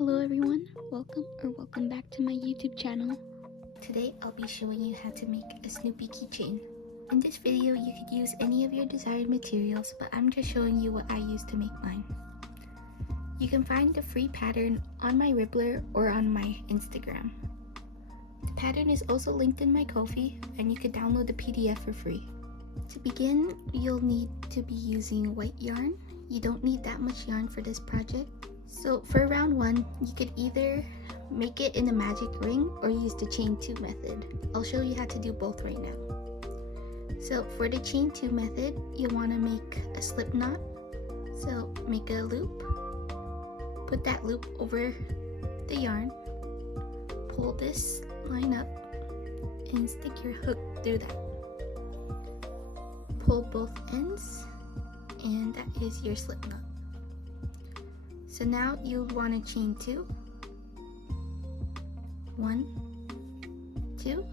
Hello everyone, welcome back to my YouTube channel. Today I'll be showing you how to make a Snoopy keychain. In this video you could use any of your desired materials, but I'm just showing you what I used to make mine. You can find the free pattern on my Ribbler or on my Instagram. The pattern is also linked in my Ko-fi, and you could download the PDF for free. To begin, you'll need to be using white yarn. You don't need that much yarn for this project. So for round 1, you could either make it in a magic ring or use the chain 2 method. I'll show you how to do both right now. So for the chain 2 method, you want to make a slip knot. So make a loop, put that loop over the yarn, pull this line up and stick your hook through that. Pull both ends, and that is your slip knot. So now you'll want to chain 2, 1, 2,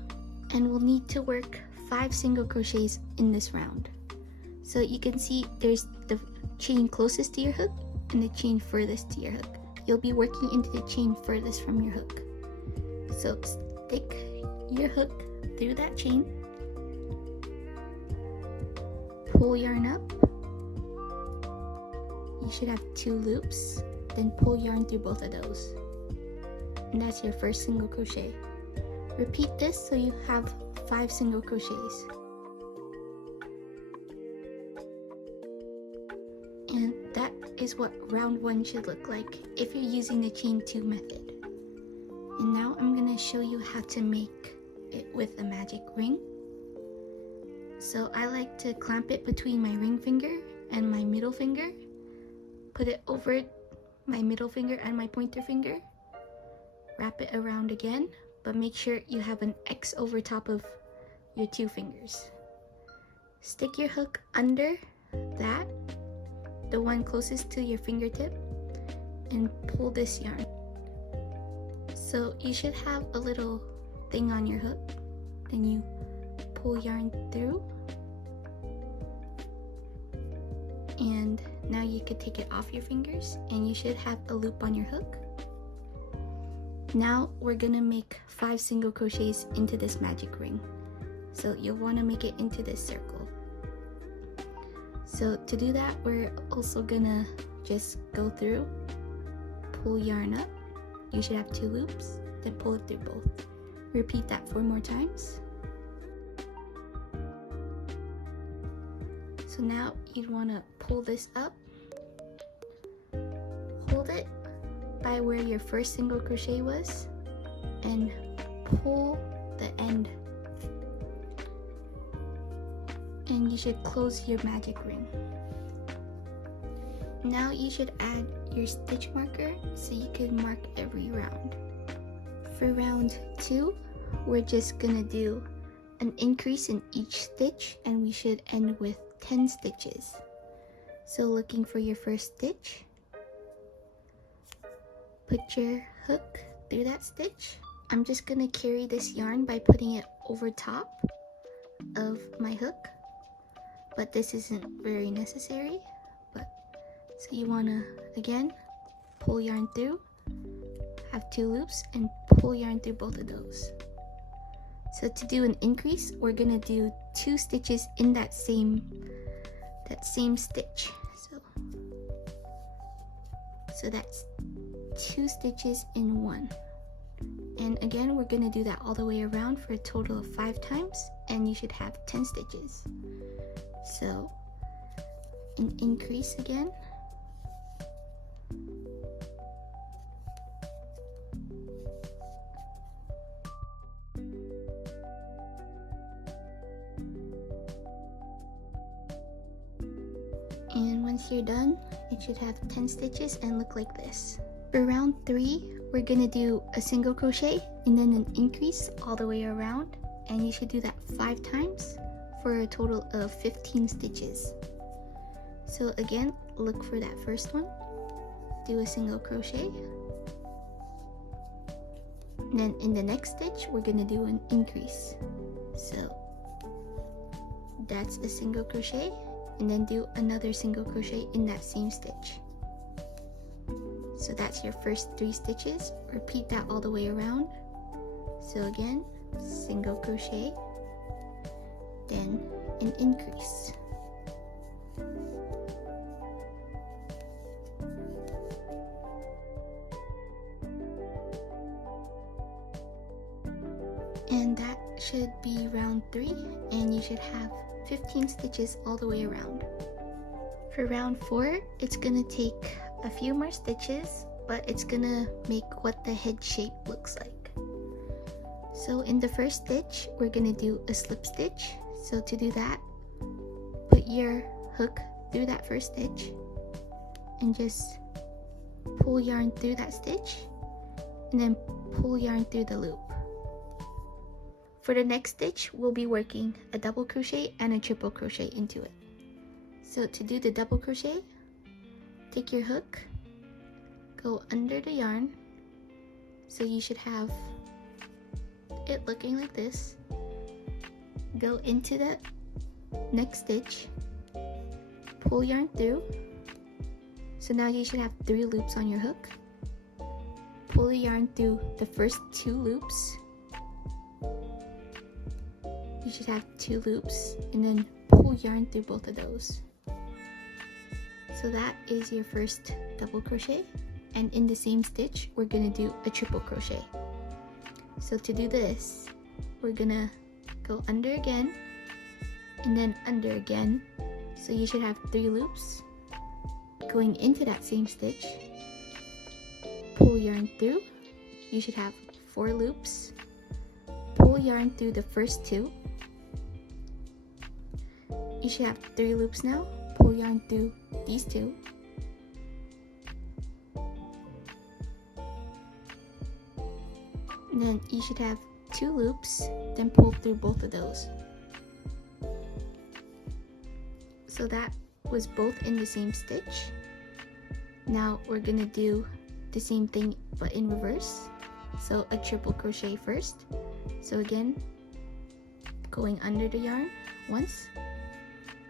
and we'll need to work 5 single crochets in this round. So you can see there's the chain closest to your hook and the chain furthest to your hook. You'll be working into the chain furthest from your hook. So stick your hook through that chain, pull yarn up. You should have 2 loops, then pull yarn through both of those. And that's your first single crochet. Repeat this so you have 5 single crochets. And that is what round 1 should look like if you're using the chain 2 method. And now I'm going to show you how to make it with a magic ring. So I like to clamp it between my ring finger and my middle finger. Put it over my middle finger and my pointer finger. Wrap it around again, but make sure you have an X over top of your 2 fingers. Stick your hook under that, the one closest to your fingertip, and pull this yarn. So you should have a little thing on your hook. Then you pull yarn through, and now you could take it off your fingers and you should have a loop on your hook. Now we're gonna make 5 single crochets into this magic ring. So you'll want to make it into this circle. So to do that, we're also gonna just go through, pull yarn up. You should have 2 loops, then pull it through both. Repeat that 4 more times. So now you'd want to pull this up, hold it by where your first single crochet was, and pull the end. And you should close your magic ring. Now you should add your stitch marker so you can mark every round. For round 2, we're just gonna do an increase in each stitch, and we should end with 10 stitches. So looking for your first stitch, put your hook through that stitch. I'm just gonna carry this yarn by putting it over top of my hook, but this isn't very necessary. So you wanna, again, pull yarn through, have 2 loops, and pull yarn through both of those. So to do an increase, we're gonna do 2 stitches in that same stitch. So that's 2 stitches in 1. And again, we're gonna do that all the way around for a total of 5 times, and you should have 10 stitches. So an increase again. And once you're done, it should have 10 stitches and look like this. For round 3, we're gonna do a single crochet and then an increase all the way around, and you should do that 5 times for a total of 15 stitches. So again, look for that first one, do a single crochet, and then in the next stitch we're gonna do an increase. So that's a single crochet, and then do another single crochet in that same stitch. So that's your first 3 stitches. Repeat that all the way around. So again, single crochet, then an increase. And that should be round 3, and you should have 15 stitches all the way around. For round 4, it's gonna take a few more stitches, but it's gonna make what the head shape looks like. So in the first stitch, we're gonna do a slip stitch. So to do that, put your hook through that first stitch and just pull yarn through that stitch, and then pull yarn through the loop. For the next stitch, we'll be working a double crochet and a triple crochet into it. So to do the double crochet, take your hook, go under the yarn, so you should have it looking like this. Go into the next stitch, pull yarn through, so now you should have 3 loops on your hook. Pull the yarn through the first 2 loops. You should have 2 loops, and then pull yarn through both of those. So that is your first double crochet, and in the same stitch we're gonna do a triple crochet. So to do this, we're gonna go under again and then under again. So you should have 3 loops. Going into that same stitch, pull yarn through. You should have 4 loops. Pull yarn through the first 2. You should have 3 loops now. Pull yarn through these 2. And then you should have 2 loops, then pull through both of those. So that was both in the same stitch. Now we're gonna do the same thing but in reverse. So a triple crochet first. So again, going under the yarn once,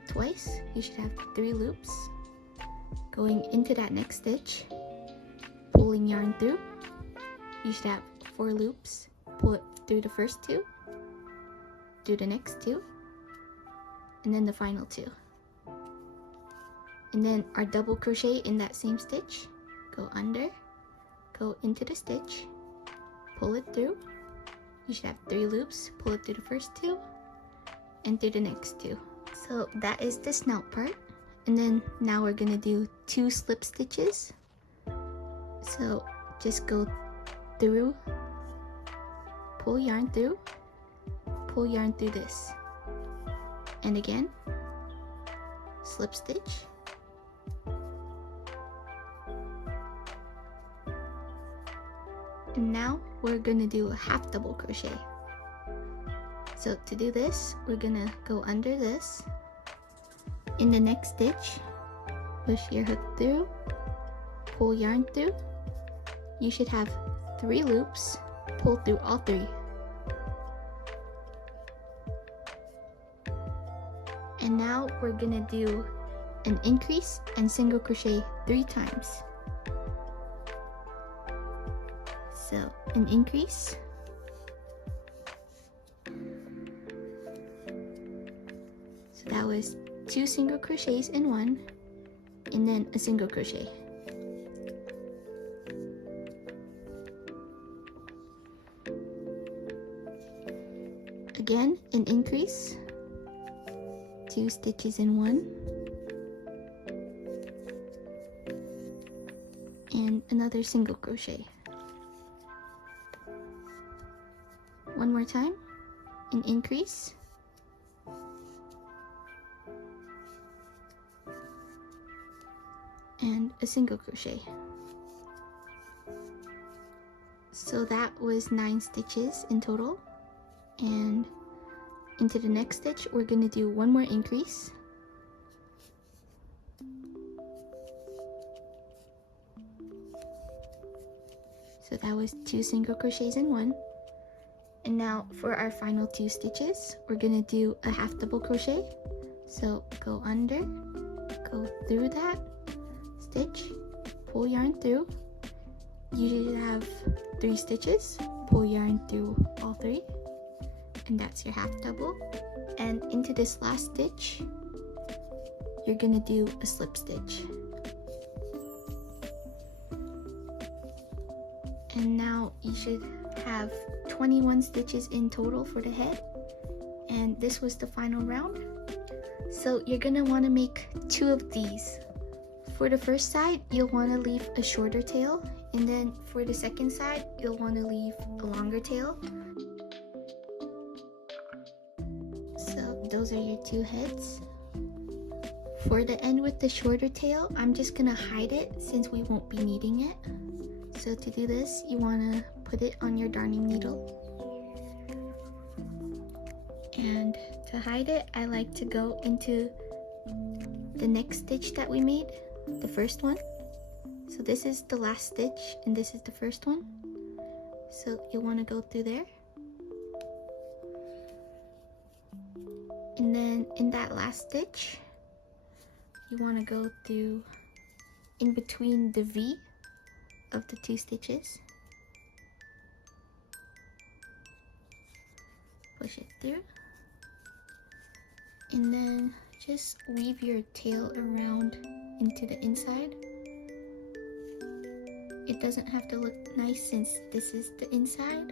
twice, you should have 3 loops. Going into that next stitch, pulling yarn through, you should have 4 loops. Pull it through the first 2, do the next 2, and then the final 2. And then our double crochet in that same stitch, go under, go into the stitch, pull it through. You should have 3 loops. Pull it through the first 2 and through the next 2. So that is the snout part. And then now we're gonna do 2 slip stitches. So just go through, pull yarn through this, and again slip stitch, and now we're gonna do a half double crochet. So to do this, we're gonna go under this. In the next stitch, push your hook through, pull yarn through. You should have 3 loops. Pull through all 3. And now we're gonna do an increase and single crochet 3 times. So an increase, so that was 2 single crochets in one, and then a single crochet. Again, an increase, 2 stitches in one, and another single crochet. One more time, an increase, and a single crochet. So that was 9 stitches in total. And into the next stitch, we're going to do 1 more increase. So that was 2 single crochets in one. And now for our final 2 stitches, we're going to do a half double crochet. So go under, go through that stitch, pull yarn through, you should have 3 stitches. Pull yarn through all 3, and that's your half double. And into this last stitch, you're gonna do a slip stitch. And now you should have 21 stitches in total for the head, and this was the final round. So you're gonna want to make 2 of these. For the first side, you'll want to leave a shorter tail, and then for the second side, you'll want to leave a longer tail. So those are your 2 heads. For the end with the shorter tail, I'm just gonna hide it since we won't be needing it. So to do this, you want to put it on your darning needle. And to hide it, I like to go into the next stitch that we made, the first one. So this is the last stitch and this is the first one. So you want to go through there. And then in that last stitch, you want to go through in between the V of the 2 stitches. Push it through. And then just weave your tail around into the inside. It doesn't have to look nice since this is the inside.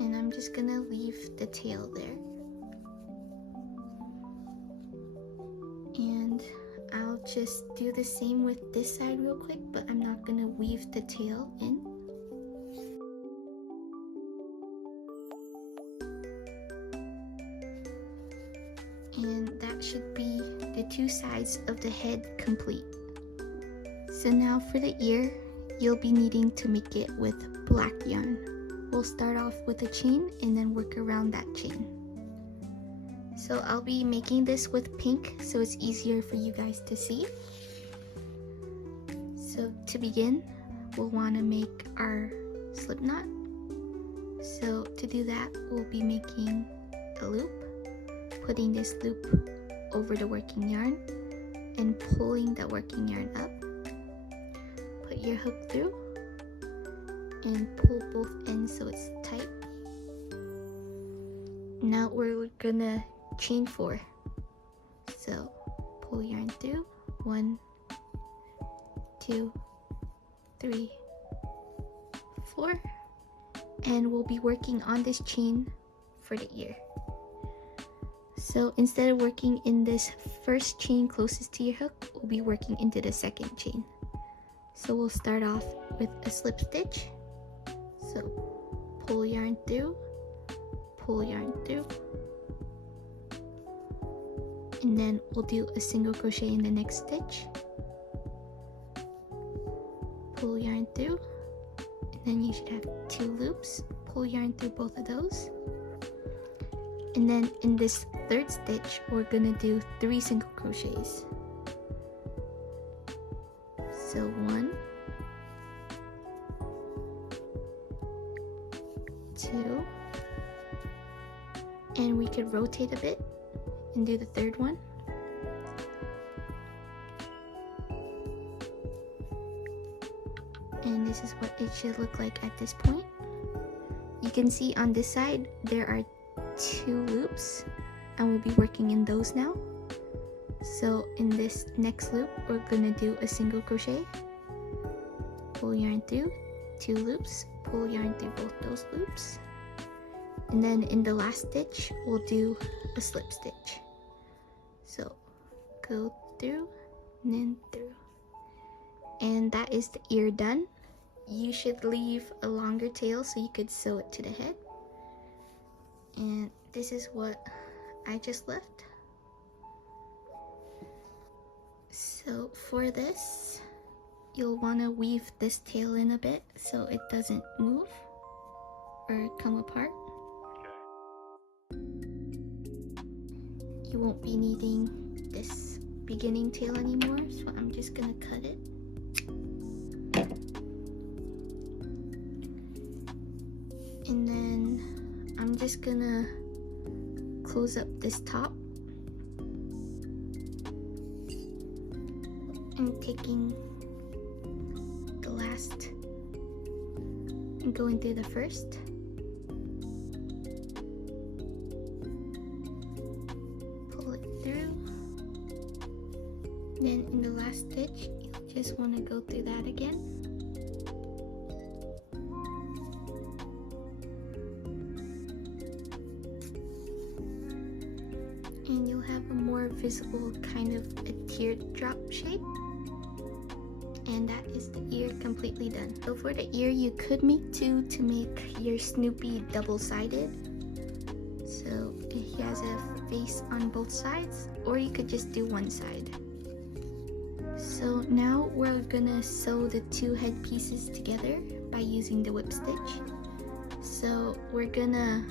And I'm just gonna leave the tail there. And I'll just do the same with this side real quick, but I'm not gonna weave the tail in. And that should be the 2 sides of the head complete. So now for the ear, you'll be needing to make it with black yarn. We'll start off with a chain and then work around that chain. So I'll be making this with pink so it's easier for you guys to see. So to begin, we'll want to make our slip knot. So to do that, we'll be making a loop, putting this loop over the working yarn and pulling the working yarn up. Put your hook through and pull both ends so it's tight. Now we're gonna chain 4. So pull yarn through, 1, 2, 3, 4, and we'll be working on this chain for the ear. So instead of working in this first chain closest to your hook, we'll be working into the second chain. So we'll start off with a slip stitch. So pull yarn through, pull yarn through, and then we'll do a single crochet in the next stitch. Pull yarn through, and then you should have 2 loops. Pull yarn through both of those. And then in this third stitch, we're gonna do 3 single crochets. So 1, 2, and we could rotate a bit and do the third one. And this is what it should look like at this point. You can see on this side there are 2 loops, and we'll be working in those now. So in this next loop, we're gonna do a single crochet, pull yarn through, 2 loops, pull yarn through both those loops, and then in the last stitch, we'll do a slip stitch. So go through and then through. And that is the ear done. You should leave a longer tail so you could sew it to the head. And this is what I just left. So for this, you'll want to weave this tail in a bit so it doesn't move or come apart. You won't be needing this beginning tail anymore, so I'm just gonna cut it. And then I'm just gonna close up this top. and taking the last and going through the first. Pull it through. Then in the last stitch, you just want to go through that again. And you'll have a more visible kind of a teardrop shape. And that is the ear completely done. So for the ear, you could make two to make your Snoopy double-sided. So he has a face on both sides, or you could just do one side. So now we're gonna sew the two head pieces together by using the whip stitch. So we're gonna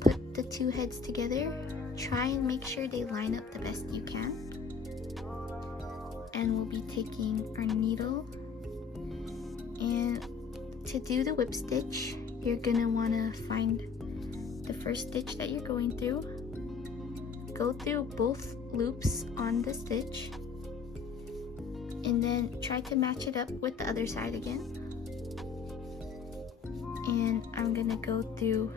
put the two heads together. Try and make sure they line up the best you can. And we'll be taking our needle, and to do the whip stitch, you're gonna want to find the first stitch that you're going through, go through both loops on the stitch, and then try to match it up with the other side again. And I'm gonna go through,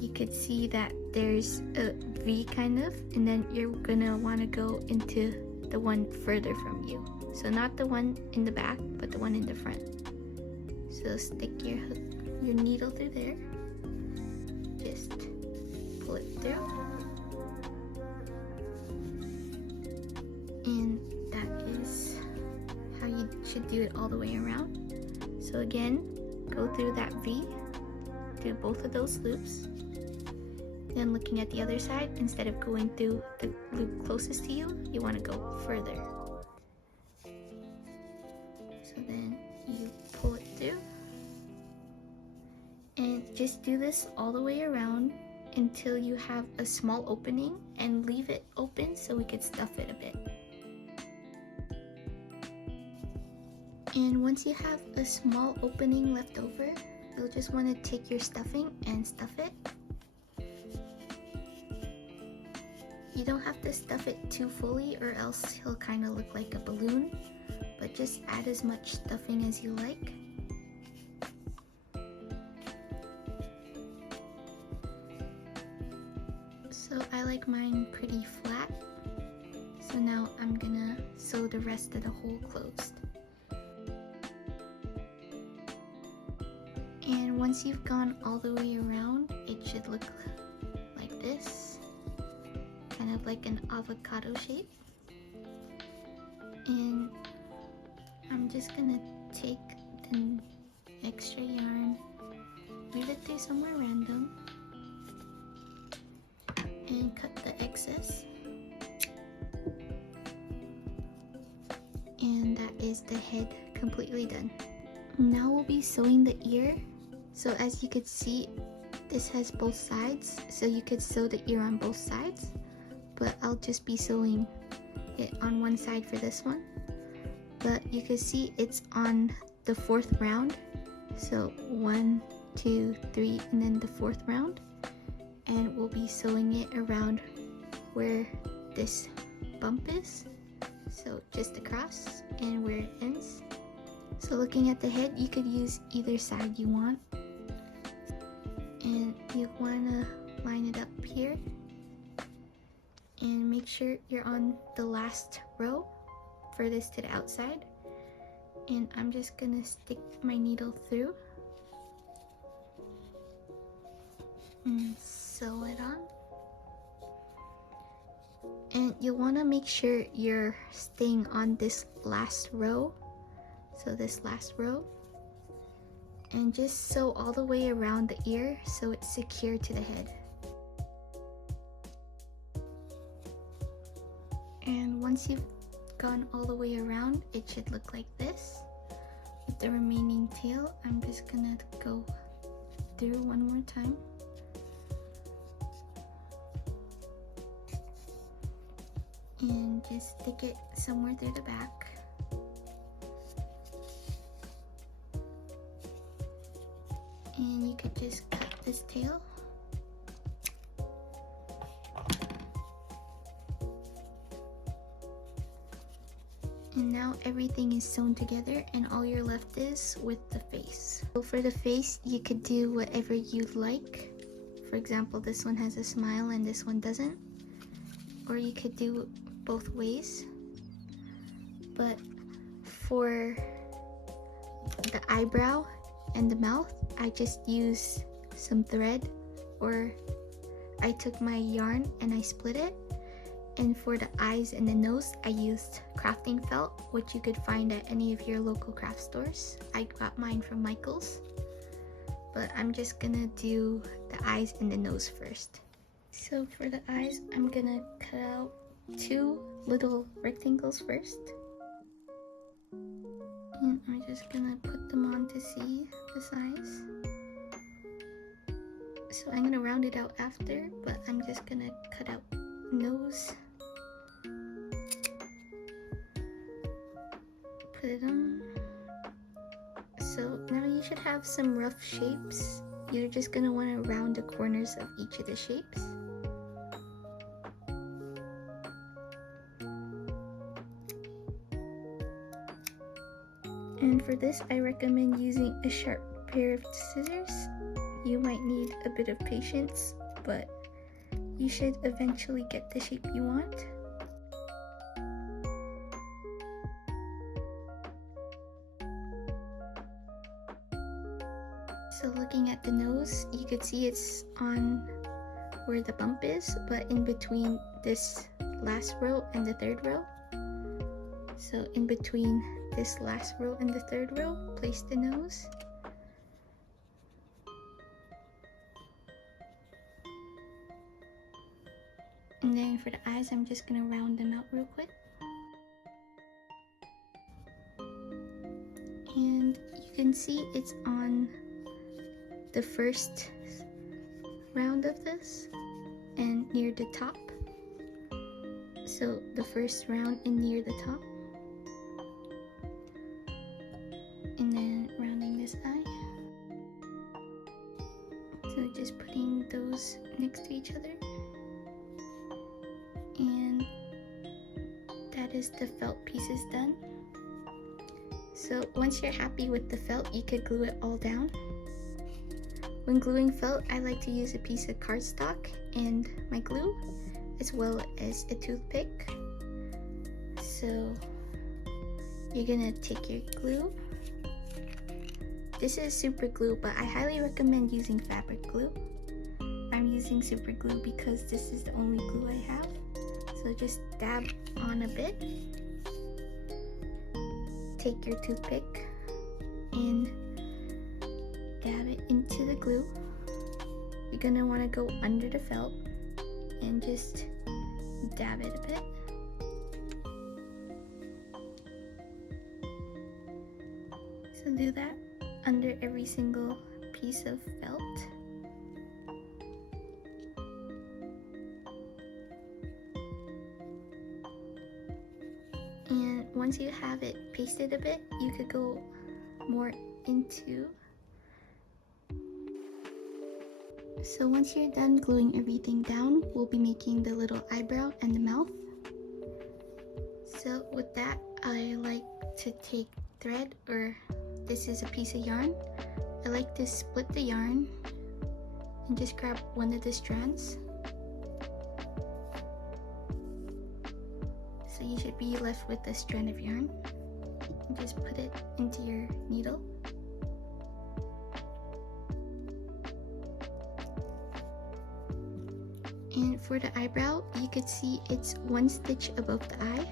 you could see that there's a V kind of, and then you're gonna want to go into the one further from you. So not the one in the back, but the one in the front. So stick your needle through there. Just pull it through. And that is how you should do it all the way around. So again, go through that V, do both of those loops. Then looking at the other side, instead of going through the loop closest to you, you want to go further. So then you pull it through. And just do this all the way around until you have a small opening, and leave it open so we could stuff it a bit. And once you have a small opening left over, you'll just want to take your stuffing and stuff it. You don't have to stuff it too fully, or else he'll kind of look like a balloon, but just add as much stuffing as you like. So I like mine pretty flat, so now I'm gonna sew the rest of the hole closed. And once you've gone all the way around, it should look like this. Kind of like an avocado shape. And I'm just gonna take the extra yarn, weave it through somewhere random, and cut the excess. And that is the head completely done. Now we'll be sewing the ear. So as you could see, this has both sides, so you could sew the ear on both sides. But I'll just be sewing it on one side for this one. But you can see it's on the fourth round. So 1, 2, 3, and then the fourth round. And we'll be sewing it around where this bump is. So just across and where it ends. So looking at the head, you could use either side you want. And you want to line it up here. And make sure you're on the last row, furthest to the outside. And I'm just gonna stick my needle through and sew it on. And you'll want to make sure you're staying on this last row, so this last row, and just sew all the way around the ear so it's secure to the head. And once you've gone all the way around, it should look like this. With the remaining tail, I'm just gonna go through one more time. And just stick it somewhere through the back. And you could just cut this tail. And now everything is sewn together and all you're left is with the face. So for the face, you could do whatever you like. For example, this one has a smile and this one doesn't. Or you could do both ways. But for the eyebrow and the mouth, I just use some thread, or I took my yarn and I split it. And for the eyes and the nose, I used crafting felt, which you could find at any of your local craft stores. I got mine from Michael's. But I'm just gonna do the eyes and the nose first. So for the eyes, I'm gonna cut out 2 little rectangles first. And I'm just gonna put them on to see the size. So I'm gonna round it out after, but I'm just gonna cut out nose. Put it on. So now you should have some rough shapes. You're just gonna want to round the corners of each of the shapes. And for this, I recommend using a sharp pair of scissors. You might need a bit of patience, but you should eventually get the shape you want. So looking at the nose, you could see it's on where the bump is, but in between this last row and the third row. So in between this last row and the third row, place the nose. And then for the eyes, I'm just gonna round them out real quick. And you can see it's on the first round of this and near the top. So the first round and near the top. And then rounding this eye. So just putting those next to each other. And that is the felt pieces done. So once you're happy with the felt, you could glue it all down. When gluing felt, I like to use a piece of cardstock and my glue, as well as a toothpick. So you're gonna take your glue. This is super glue, but I highly recommend using fabric glue. I'm using super glue because this is the only glue I have. So just dab on a bit. Take your toothpick and dab it into the glue. You're gonna want to go under the felt and just dab it a bit. So do that under every single piece of felt. And once you have it pasted a bit, you could go more into. So once you're done gluing everything down, we'll be making the little eyebrow and the mouth. So with that, I like to take thread, or this is a piece of yarn. I like to split the yarn and just grab one of the strands. So you should be left with a strand of yarn. And just put it into your needle. And for the eyebrow, you could see it's 1 stitch above the eye.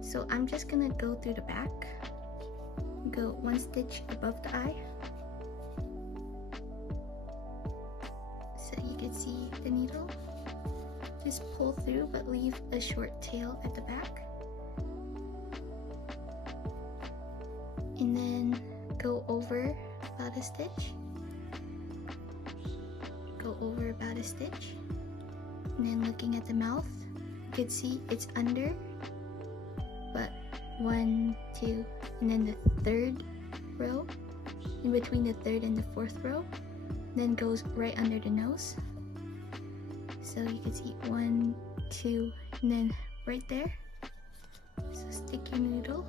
So I'm just gonna go through the back. Go 1 stitch above the eye. So you can see the needle. Just pull through, but leave a short tail at the back. And then go over about a stitch. Go over about a stitch. And then looking at the mouth, you can see it's under, but 1, 2, and then the third row, in between the third and the fourth row, then goes right under the nose. So you can see 1, 2, and then right there. So stick your needle.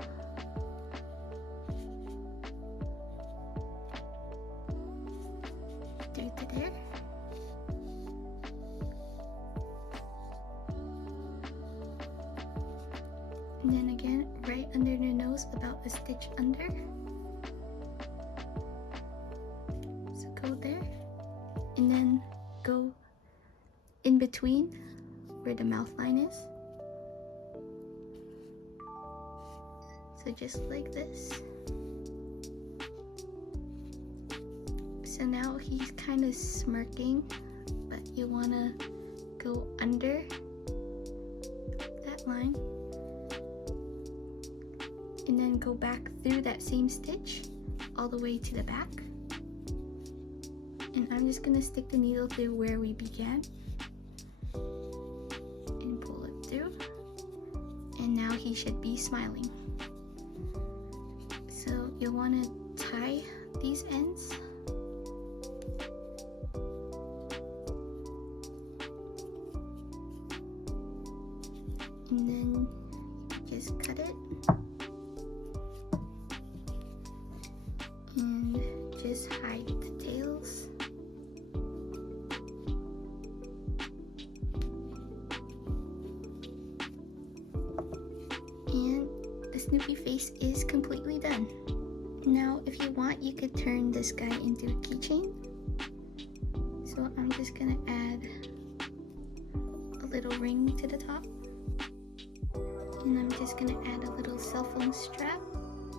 Through to there. And then again, right under the nose, about a stitch under. So go there, and then go in between where the mouth line is. So just like this. So now he's kind of smirking, but you want to go under that line and then go back through that same stitch all the way to the back. And I'm just going to stick the needle through where we began and pull it through. And now he should be smiling. So you'll want to tie these ends. And then just cut it and just hide the tails. And the Snoopy face is completely done. Now if you want, you could turn this guy into a keychain. So I'm just gonna add a little ring to the top. And I'm just gonna add a little cell phone strap.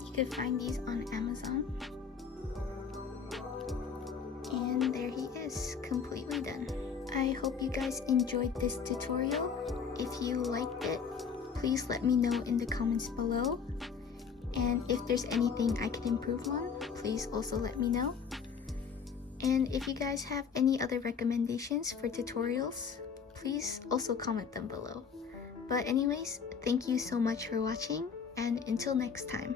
You could find these on Amazon. And there he is, completely done. I hope you guys enjoyed this tutorial. If you liked it, please let me know in the comments below. And if there's anything I can improve on, please also let me know. And if you guys have any other recommendations for tutorials, please also comment them below. But anyways, thank you so much for watching, and until next time.